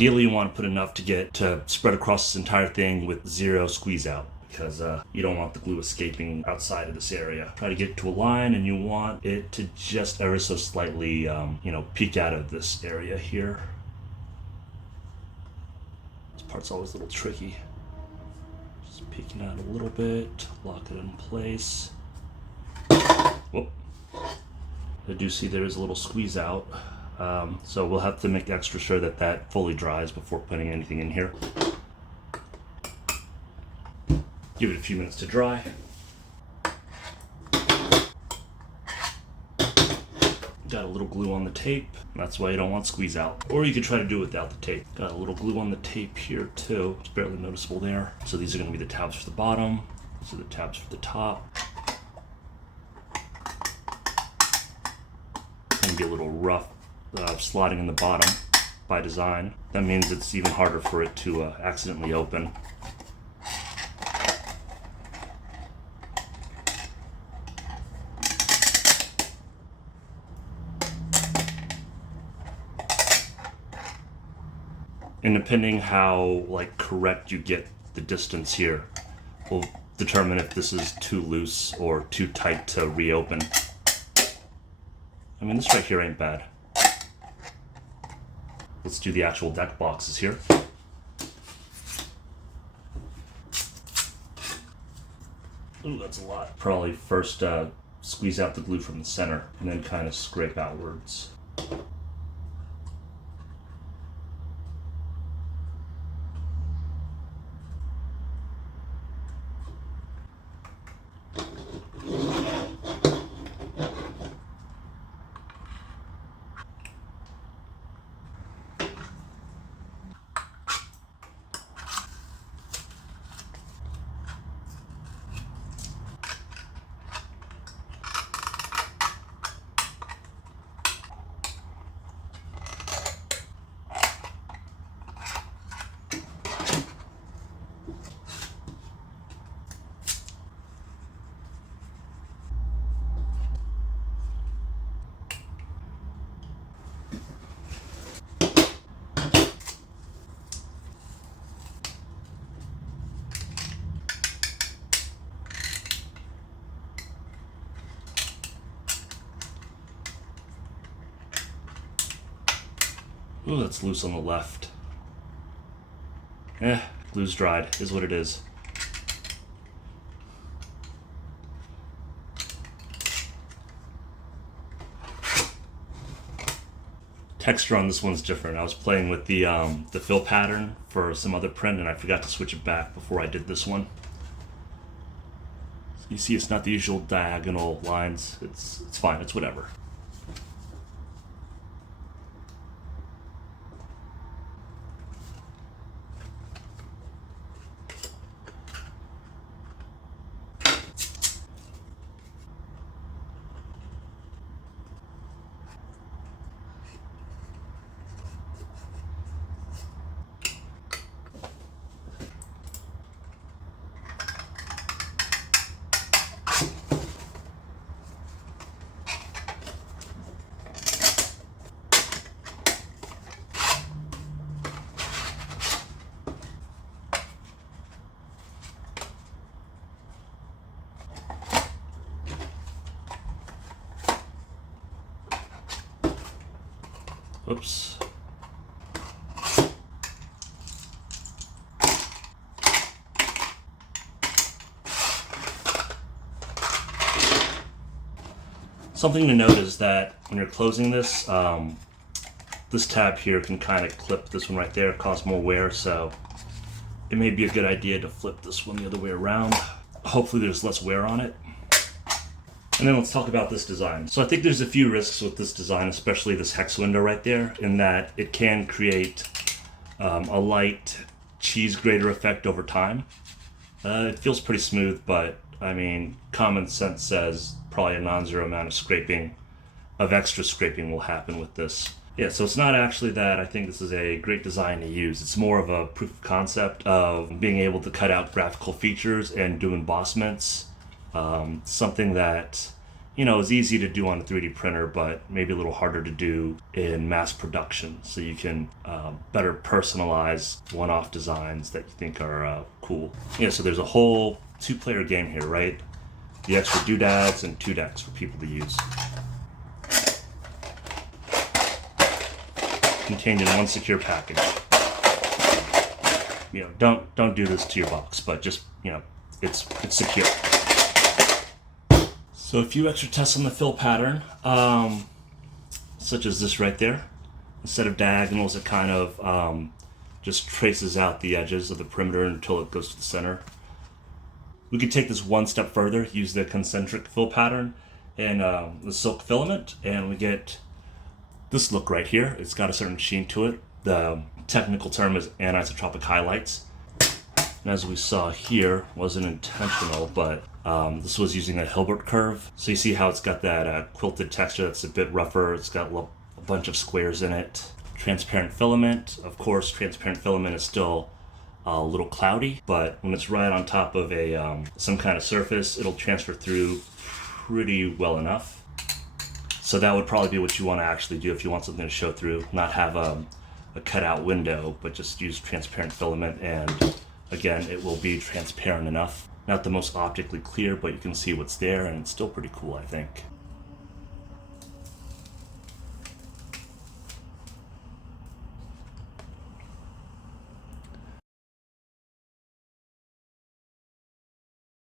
Ideally, you want to put enough to spread across this entire thing with zero squeeze out, because you don't want the glue escaping outside of this area. Try to get to a line, and you want it to just ever so slightly, peek out of this area here. This part's always a little tricky. Just peeking out a little bit, lock it in place. Whoop. I do see there is a little squeeze out. So we'll have to make extra sure that that fully dries before putting anything in here. Give it a few minutes to dry. Got a little glue on the tape. That's why you don't want squeeze out. Or you could try to do it without the tape. Got a little glue on the tape here too. It's barely noticeable there. So these are going to be the tabs for the bottom. These are the tabs for the top. Going to be a little rough slotting in the bottom by design. That means it's even harder for it to accidentally open. And depending how correct you get the distance here will determine if this is too loose or too tight to reopen. I mean, this right here ain't bad. Let's do the actual deck boxes here. Ooh, that's a lot. Probably first squeeze out the glue from the center and then kind of scrape outwards. Ooh, that's loose on the left. Glue's dried, is what it is. Texture on this one's different. I was playing with the fill pattern for some other print and I forgot to switch it back before I did this one. So you see it's not the usual diagonal lines. It's fine, it's whatever. Oops. Something to note is that when you're closing this, this tab here can kind of clip this one right there, cause more wear, so it may be a good idea to flip this one the other way around. Hopefully there's less wear on it. And then let's talk about this design. So I think there's a few risks with this design, especially this hex window right there, in that it can create a light cheese grater effect over time. It feels pretty smooth, but I mean, common sense says probably a non-zero amount of extra scraping will happen with this. Yeah, so it's not actually that I think this is a great design to use. It's more of a proof of concept of being able to cut out graphical features and do embossments. Something that, you know, is easy to do on a 3D printer, but maybe a little harder to do in mass production. So you can better personalize one-off designs that you think are cool. Yeah, so there's a whole 2-player game here, right? The extra doodads and 2 decks for people to use. Contained in one secure package. You know, don't do this to your box, but just, you know, it's secure. So a few extra tests on the fill pattern, such as this right there. Instead of diagonals, it kind of just traces out the edges of the perimeter until it goes to the center. We could take this one step further, use the concentric fill pattern and the silk filament, and we get this look right here. It's got a certain sheen to it. The technical term is anisotropic highlights. And as we saw here, wasn't intentional, but this was using a Hilbert curve. So you see how it's got that quilted texture that's a bit rougher. It's got a bunch of squares in it. Transparent filament. Of course, transparent filament is still a little cloudy, but when it's right on top of a some kind of surface, it'll transfer through pretty well enough. So that would probably be what you want to actually do if you want something to show through, not have a cutout window, but just use transparent filament, and again, it will be transparent enough. Not the most optically clear, but you can see what's there, and it's still pretty cool, I think.